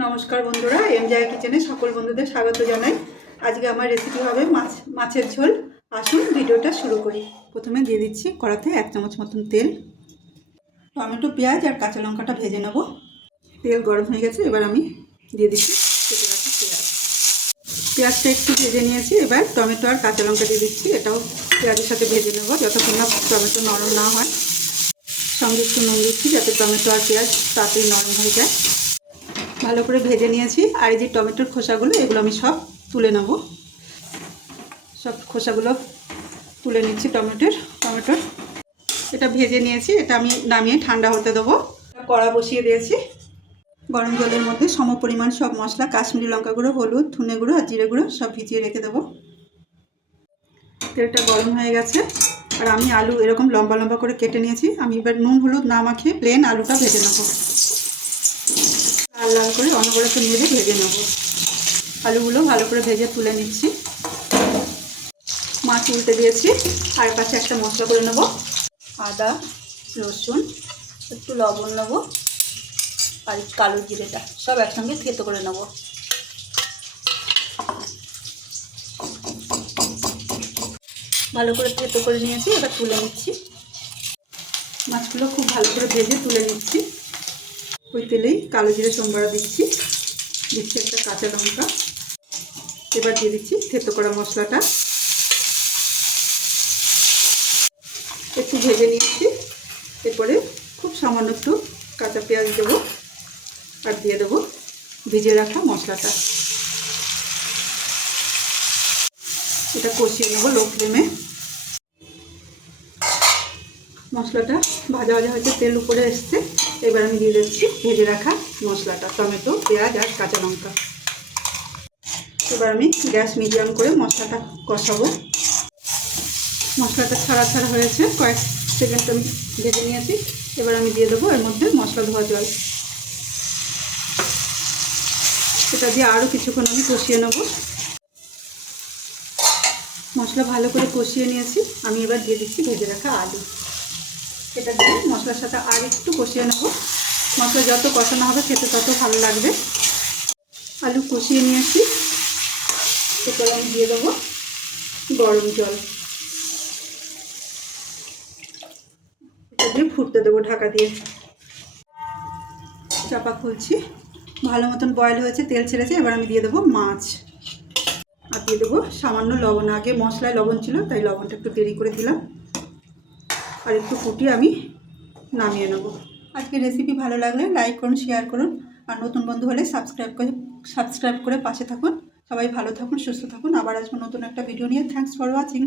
নমস্কার বন্ধুরা, এমজে কিচেনে সকল বন্ধুদের স্বাগত জানাই। আজকে আমার রেসিপি হবে মাছের ঝোল। আসুন ভিডিওটা শুরু করি। প্রথমে দিয়ে দিচ্ছি কড়াতে 1 চামচ মতন তেল। টমেটো, পেঁয়াজ আর কাঁচা লঙ্কাটা ভেজে নেব। তেল গরম হয়ে গেছে, এবার আমি দিয়ে দিচ্ছি কেটে রাখা পেঁয়াজ। পেঁয়াজটা একটু ভেজে নিয়েছি, এবার টমেটো আর কাঁচা লঙ্কা দিয়ে দিচ্ছি। এটাও পেঁয়াজের সাথে ভেজে নেব যতক্ষণ না টমেটো নরম না হয়। সঙ্গে একটু নুন দিচ্ছি যাতে টমেটো আর পেঁয়াজ তাড়াতাড়ি নরম হয়ে যায়। ভালো করে ভেজে নিয়েছি। আর এই যে টমেটোর খোসাগুলো, এগুলো আমি সব তুলে নেব। সব খোসাগুলো তুলে নিচ্ছি টমেটোর। এটা ভেজে নিয়েছি, এটা আমি নামিয়ে ঠান্ডা হতে দেবো। কড়া বসিয়ে দিয়েছি। গরম জলের মধ্যে সম পরিমাণ সব মশলা, কাশ্মীরি লঙ্কা গুঁড়ো, হলুদ, ধনে গুঁড়ো আর জিরে গুঁড়ো সব ভিজিয়ে রেখে দেবো। তেলটা গরম হয়ে গেছে, আর আমি আলু এরকম লম্বা লম্বা করে কেটে নিয়েছি। আমি এবার নুন হলুদ না মাখিয়ে প্লেন আলুটা ভেজে নেবো। লাল লাল করে অনবরত নেড়ে ভেজে নেব। আলুগুলো ভালো করে ভেজে তুলে নিচ্ছি। মাছ উল্টে দিয়েছি। আর পাশে একটা মশলা করে নেব। আদা, রসুন, একটু লবণ নেব আর কালো জিরেটা সব একসঙ্গে থেতো করে নেব। ভালো করে থেতো করে নিয়েছি, এবার তুলে নিচ্ছি। মাছগুলো খুব ভালো করে ভেজে তুলে নিচ্ছি। ওই তেলেই কালো জিরে সোমবারা দিচ্ছি একটা কাঁচা লঙ্কা। এবার দিয়ে দিচ্ছি থেতো করা মশলাটা। একটু ভেজে নিচ্ছি। এরপরে খুব সামান্য একটু কাঁচা পেঁয়াজ দেবো আর দিয়ে দেবো ভিজে রাখা মশলাটা। এটা কষিয়ে নেবো লো ফ্লেমে। মশলাটা ভাজা ভাজা হয়েছে, তেল উপরে এসছে। এবার আমি দিয়ে দিচ্ছি ভেজে রাখা মশলাটা, টমেটো, পেঁয়াজ আর কাঁচা লঙ্কা। এবার আমি গ্যাস মিডিয়াম করে মশলাটা কষাবো। মশলাটা ছাড়া ছাড়া হয়েছে, কয়েক সেকেন্ড আমি ভেজে নিয়েছি। এবার আমি দিয়ে দেবো এর মধ্যে মশলা ধোয়া জল। এটা দিয়ে আরও কিছুক্ষণ আমি কষিয়ে নেব। মশলা ভালো করে কষিয়ে নিয়েছি। আমি এবার দিয়ে দিচ্ছি ভেজে রাখা আলু। এটা দিয়ে মশলার সাথে আর একটু কষিয়ে নেব। মশলা যত কষানো হবে খেতে তত ভালো লাগবে। আলু কষিয়ে নিয়েছি। এরপর আমি দিয়ে দেবো গরম জল। এটা দিয়ে ফুটতে দেবো ঢাকা দিয়ে। চাপা খুলছি। ভালো মতন বয়েল হয়েছে, তেল ছেড়েছে। এবার আমি দিয়ে দেবো মাছ আর দিয়ে দেবো সামান্য লবণ। আগে মশলায় লবণ ছিল, তাই লবণটা একটু দেরি করে দিলাম। আর একটু ফুটিয়ে আমি নামিয়ে নেব। আজকে রেসিপি ভালো লাগলে লাইক করুন, শেয়ার করুন। আর নতুন বন্ধু হলে সাবস্ক্রাইব করে পাশে থাকুন। সবাই ভালো থাকুন, সুস্থ থাকুন। আবার আসবো নতুন একটা ভিডিও নিয়ে। Thanks for watching.